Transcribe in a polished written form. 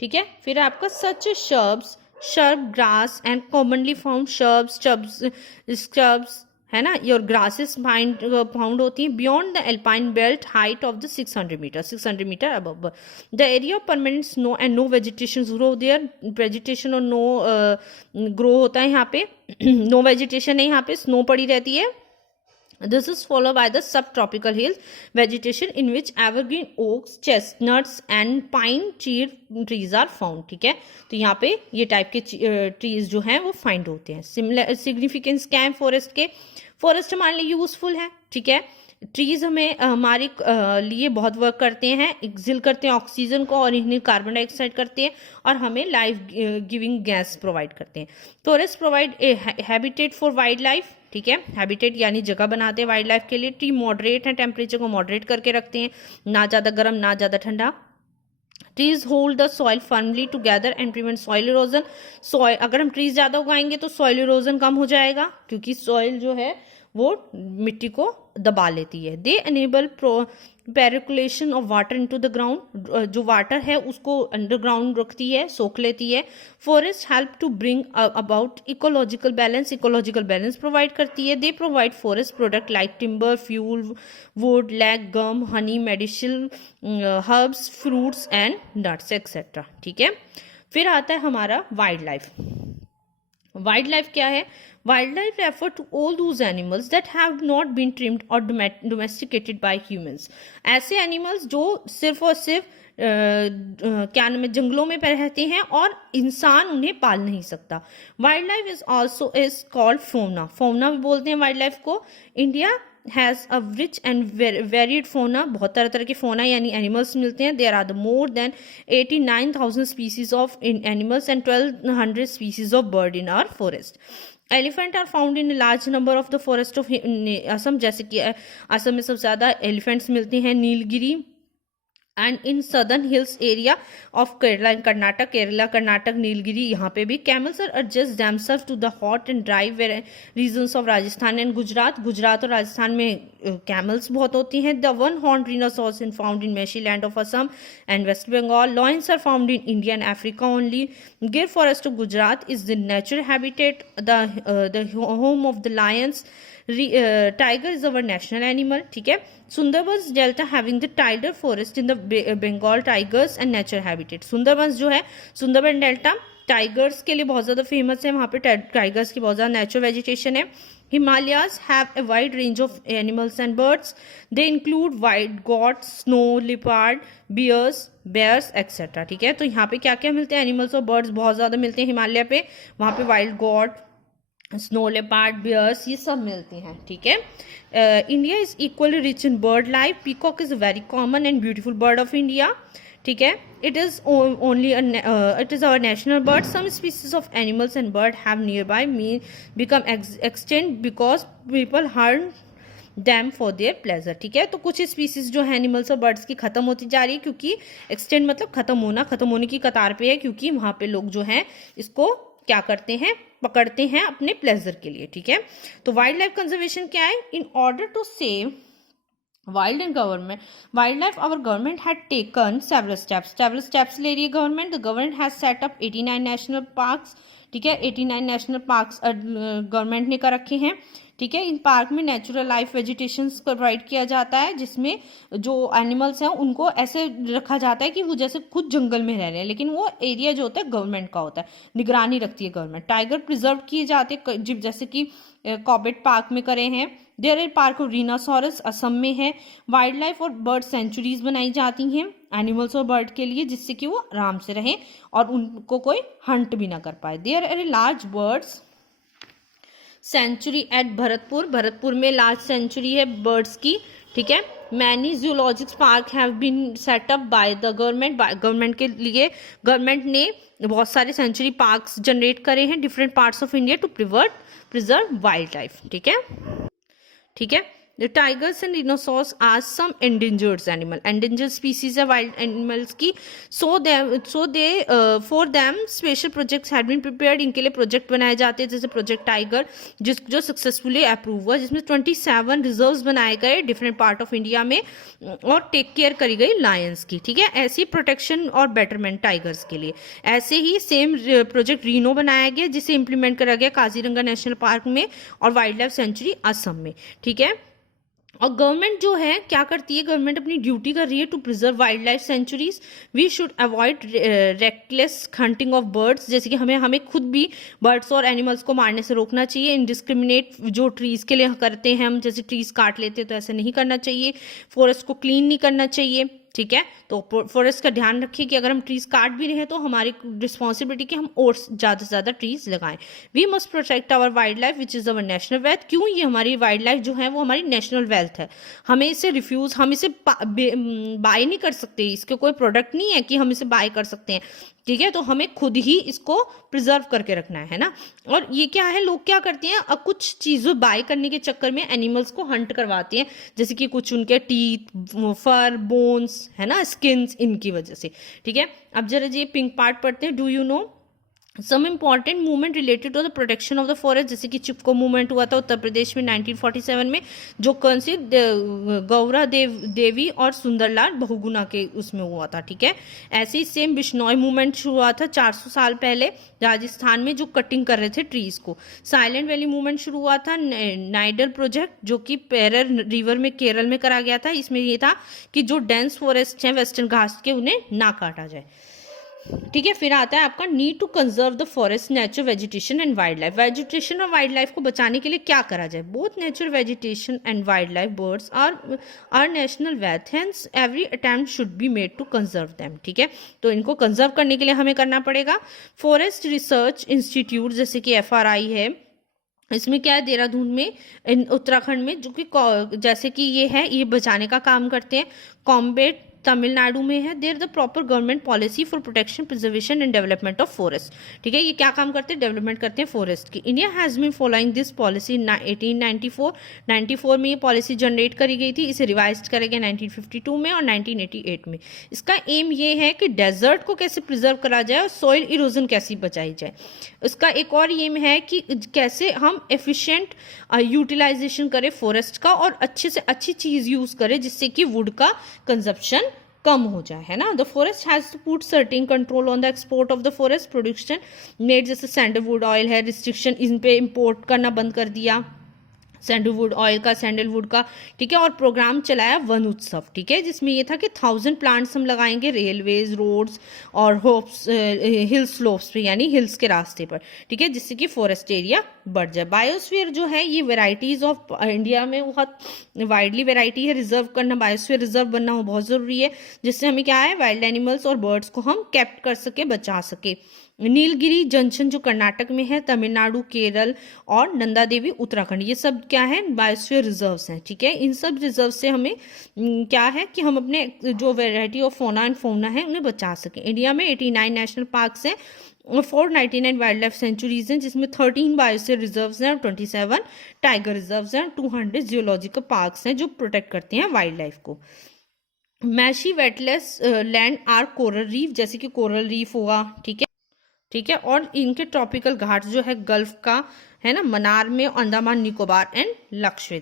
ठीक है। फिर आपका such shrubs, shrub grass and commonly found scrubs है ना, योर ग्रासेस फाउंड होती हैं beyond the alpine belt height of the 600 metre above the area of permanent snow and no vegetation grow there, vegetation और no grow होता है यहाँ पे no vegetation है, यहाँ पे स्नो पड़ी रहती है। This is followed by the subtropical hills vegetation in which evergreen oaks, chestnuts and pine trees are found। ठीक है, तो यहाँ पे ये टाइप के ट्रीज जो हैं वो फाइंड होते हैं। सिमिलर सिग्निफिकेंस क्या है फॉरेस्ट के? फॉरेस्ट हमारे लिए यूजफुल है। ठीक है, ट्रीज हमें हमारे लिए बहुत वर्क करते हैं, एक्सिल करते हैं ऑक्सीजन को और इन्हें कार्बन डाइऑक्साइड करते हैं और हमें लाइफ गिविंग गैस प्रोवाइड करते हैं। Forest provide a habitat for wild life. ठीक है, हैबिटेट यानी जगह बनाते हैं वाइल्ड लाइफ के लिए। ट्री मॉडरेट है, टेम्परेचर को मॉडरेट करके रखते हैं, ना ज़्यादा गर्म ना ज़्यादा ठंडा। Trees hold the soil firmly together and prevent soil erosion. Soil अगर हम ट्रीज ज़्यादा उगाएंगे तो सॉइल इरोजन कम हो जाएगा, क्योंकि सॉइल जो है वो मिट्टी को दबा लेती है। They enable percolation of water into the ground, जो वाटर है उसको अंडरग्राउंड रखती है, सोख लेती है। Forest help to bring about ecological balance provide करती है। They provide forest product like timber, fuel, wood, lac, gum, honey, medicine, herbs, fruits and nuts etcetera. ठीक है, फिर आता है हमारा वाइल्ड लाइफ। वाइल्ड लाइफ क्या है? Wild life refer to all those animals that have not been tamed और domesticated by humans. ऐसे एनिमल्स जो सिर्फ और सिर्फ क्या नाम है, जंगलों में रहते हैं और इंसान उन्हें पाल नहीं सकता। Wild life is also is called fauna. Fauna भी बोलते हैं वाइल्ड लाइफ को। India has a rich and varied फोना, बहुत तरह तरह के फोना यानी एनिमल्स मिलते हैं। There are the more than 89,000 species of animals and 1,200 species of bird in our forest. Elephant are found in large number of the forest of Assam, जैसे कि असम में सबसे ज़्यादा एलिफेंट्स मिलते हैं Nilgiri and in southern hills area of Kerala and Karnataka. Kerala, Karnataka, Nilgiri, यहाँ पे भी। Camels are adjust themselves to the hot and dry regions of Rajasthan and Gujarat. Gujarat और राजस्थान में कैमल्स बहुत होती हैं। The one horn rhinoceros is found in Meshi land of Assam and West Bengal. Lions are found in India and Africa only. Gir forest of Gujarat is the natural habitat, the home of the lions. Tiger is our national animal। ठीक है, Sundarbans delta having the tiger forest in the Bengal tigers and natural habitat. Sundarbans जो है, Sundarban delta tigers के लिए बहुत ज़्यादा famous है, वहाँ पे टाइगर्स की बहुत ज़्यादा नेचुरल वेजिटेशन है। Himalayas have a wide range of animals and birds. They include wild goats, snow leopard, bears, etc. ठीक है, तो यहाँ पे क्या क्या मिलते हैं? एनिमल्स और बर्ड्स बहुत ज़्यादा मिलते हैं हिमालय पे। वहाँ पे wild goat, snow leopard, bears, ये सब मिलते हैं। ठीक है, India is equally rich in bird life. Peacock is a very common and beautiful bird of India. ठीक है, it is our national bird. Some species of animals and bird have nearby become extinct because people harm them for their pleasure। ठीक है, तो कुछ species जो है animals और birds की खत्म होती जा रही है, क्योंकि एक्सटेंड मतलब खत्म होने की कतार पे है, क्योंकि वहां पे लोग जो हैं इसको क्या करते हैं, पकड़ते हैं अपने प्लेजर के लिए। ठीक है, तो वाइल्ड लाइफ कंजर्वेशन क्या है? In order to save wildlife, our government had taken several steps ले रही है government. The government has set up 89 national parks. ठीक है, 89 नेशनल पार्क्स गवर्नमेंट ने कर रखे हैं। ठीक है, इन पार्क में नेचुरल लाइफ वेजिटेशन प्रोवाइड किया जाता है, जिसमें जो एनिमल्स हैं उनको ऐसे रखा जाता है कि वो जैसे खुद जंगल में रह रहे हैं, लेकिन वो एरिया जो होता है गवर्नमेंट का होता है, निगरानी रखती है गवर्नमेंट। टाइगर प्रिजर्व किए जाते हैं, जैसे कि कॉर्बेट पार्क में करे हैं। There is park of rhinoceros Assam में है। वाइल्ड लाइफ और बर्ड सेंचुरीज बनाई जाती हैं एनिमल्स और बर्ड के लिए, जिससे कि वो आराम से रहें और उनको कोई हंट भी ना कर पाए। There are large birds sanctuary at Bharatpur में लार्ज सेंचुरी है बर्ड्स की। ठीक है, many zoological park have been set up by the government के लिए गवर्नमेंट ने बहुत सारे सेंचुरी पार्क्स जनरेट करे हैं different parts of India to preserve wild life. ठीक है, the tigers and rhinoceros are some endangered animal, endangered species है वाइल्ड एनिमल्स की। So they for them special projects had been prepared, इनके लिए project बनाए जाते हैं, जैसे प्रोजेक्ट टाइगर जो सक्सेसफुली अप्रूव हुआ, जिसमें 27 रिजर्व्स बनाए गए डिफरेंट पार्ट ऑफ इंडिया में और टेक केयर करी गई लायंस की, ठीक है। ऐसी प्रोटेक्शन और बेटरमेंट टाइगर्स के लिए। ऐसे ही सेम प्रोजेक्ट रीनो बनाया गया, जिसे इंप्लीमेंट करा गया काजीरंगा नेशनल पार्क में और वाइल्ड लाइफ सेंचुरी असम में, ठीक है। और गवर्नमेंट जो है क्या करती है, गवर्नमेंट अपनी ड्यूटी कर रही है to preserve wild life sanctuaries. We should avoid reckless hunting of birds, जैसे कि हमें खुद भी बर्ड्स और एनिमल्स को मारने से रोकना चाहिए। इनडिस्क्रिमिनेट जो ट्रीज के लिए करते हैं हम, जैसे ट्रीज काट लेते हैं तो ऐसा नहीं करना चाहिए। फॉरेस्ट को क्लीन नहीं करना चाहिए, ठीक है। तो फॉरेस्ट का ध्यान रखिए कि अगर हम ट्रीज काट भी रहे हैं तो हमारी रिस्पॉन्सिबिलिटी कि हम और ज़्यादा से ज़्यादा ट्रीज लगाएं। We must protect our wild life which is our national wealth. क्यों? ये हमारी वाइल्ड लाइफ जो है वो हमारी नेशनल वेल्थ है। हमें इसे हम इसे बाय नहीं कर सकते, इसके कोई प्रोडक्ट नहीं है कि हम इसे बाय कर सकते हैं, ठीक है। तो हमें खुद ही इसको प्रिजर्व करके रखना है ना। और ये क्या है, लोग क्या करते हैं, अब कुछ चीज़ों बाय करने के चक्कर में एनिमल्स को हंट करवाते हैं, जैसे कि कुछ उनके टीथ, फर, बोन्स है ना, स्किन्स, इनकी वजह से, ठीक है। अब जरा ये पिंक पार्ट पढ़ते हैं। Do you know some important movement related to the protection of the forest, जैसे कि चिपको मूवमेंट हुआ था उत्तर प्रदेश में 1947 में, जो कौन सी गौरा देवी और सुंदरलाल बहुगुणा के उसमें हुआ था, ठीक है। ऐसे ही सेम बिश्नोई मूवमेंट शुरू हुआ था 400 साल पहले राजस्थान में, जो कटिंग कर रहे थे ट्रीज को। साइलेंट वैली मूवमेंट शुरू हुआ था नाइडल प्रोजेक्ट, जो कि पेरर रिवर में केरल में करा गया था। इसमें ये था कि जो डेंस फॉरेस्ट हैं वेस्टर्न घाट्स के, उन्हें ना काटा जाए, ठीक है। फिर आता है आपका need to conserve the forest, nature, vegetation and wild life. Vegetation और वाइल्ड लाइफ को बचाने के लिए क्या करा जाए? Both nature, vegetation and wild life birds are national wealth, hence every attempt should be made to conserve them, ठीक है। तो इनको कंजर्व करने के लिए हमें करना पड़ेगा। फॉरेस्ट रिसर्च इंस्टीट्यूट जैसे कि FRI है, इसमें क्या है, देहरादून में, उत्तराखंड में, जो कि जैसे कि ये है, ये बचाने का काम करते हैं। कॉम्बेट तमिलनाडु में है। There the proper government policy for protection, preservation and development of forest, ठीक है। ये क्या काम करते हैं? डेवलपमेंट करते हैं फॉरेस्ट की। India has been following this policy 1894 में ये पॉलिसी जनरेट करी गई थी। इसे रिवाइज करा गया 1952 में और 1988 में। इसका एम ये है कि डेजर्ट को कैसे प्रिजर्व करा जाए और सॉइल इरोजन कैसे बचाई जाए। इसका एक और एम है कि कैसे हम एफिशिएंट यूटिलाइजेशन करें फॉरेस्ट का और अच्छे से अच्छी चीज यूज करें, जिससे कि वुड का कंजप्शन कम हो जाए, है ना। The forest has to put certain control on the export of the forest production made, जैसे सैंडलवुड ऑयल है, रिस्ट्रिक्शन इन पे इंपोर्ट करना बंद कर दिया सैंडलवुड ऑयल का, सैंडलवुड का, ठीक है। और प्रोग्राम चलाया वन उत्सव, ठीक है, जिसमें ये था कि 1000 प्लांट्स हम लगाएंगे रेलवेज, रोड्स और होप्स हिल स्लोप्स पे, यानी हिल्स के रास्ते पर, ठीक है, जिससे कि फॉरेस्ट एरिया बढ़ जाए। बायोस्फीयर जो है ये वेराइटीज ऑफ इंडिया में बहुत वाइडली वेराइटी है। रिजर्व करना, बायोस्फीयर रिजर्व बनना हो बहुत जरूरी है, जिससे हमें क्या है, वाइल्ड एनिमल्स और बर्ड्स को हम कैप्ट कर सके, बचा सके। नीलगिरी जंक्शन जो कर्नाटक में है, तमिलनाडु, केरल और नंदा देवी उत्तराखंड, ये सब क्या है, बायोस्फीयर रिजर्व्स हैं, ठीक है। इन सब रिजर्व से हमें क्या है कि हम अपने जो variety of fauna and fauna है उन्हें बचा सकें। इंडिया में 89 नेशनल पार्क्स हैं और 499 वाइल्ड लाइफ सेंचुरीज हैं, जिसमें 13 बायोस्फीयर रिजर्व्स हैं और 27 टाइगर रिजर्व्स हैं और 200 जियोलॉजिकल पार्क्स हैं जो प्रोटेक्ट करते हैं वाइल्ड लाइफ को। Marshy wetlands land are coral reef, जैसे कि कोरल रीफ हुआ, ठीक है, ठीक है। और इनके ट्रॉपिकल घाट जो है गल्फ का है ना, मनार में, अंडमान निकोबार एंड लक्षद्वीप।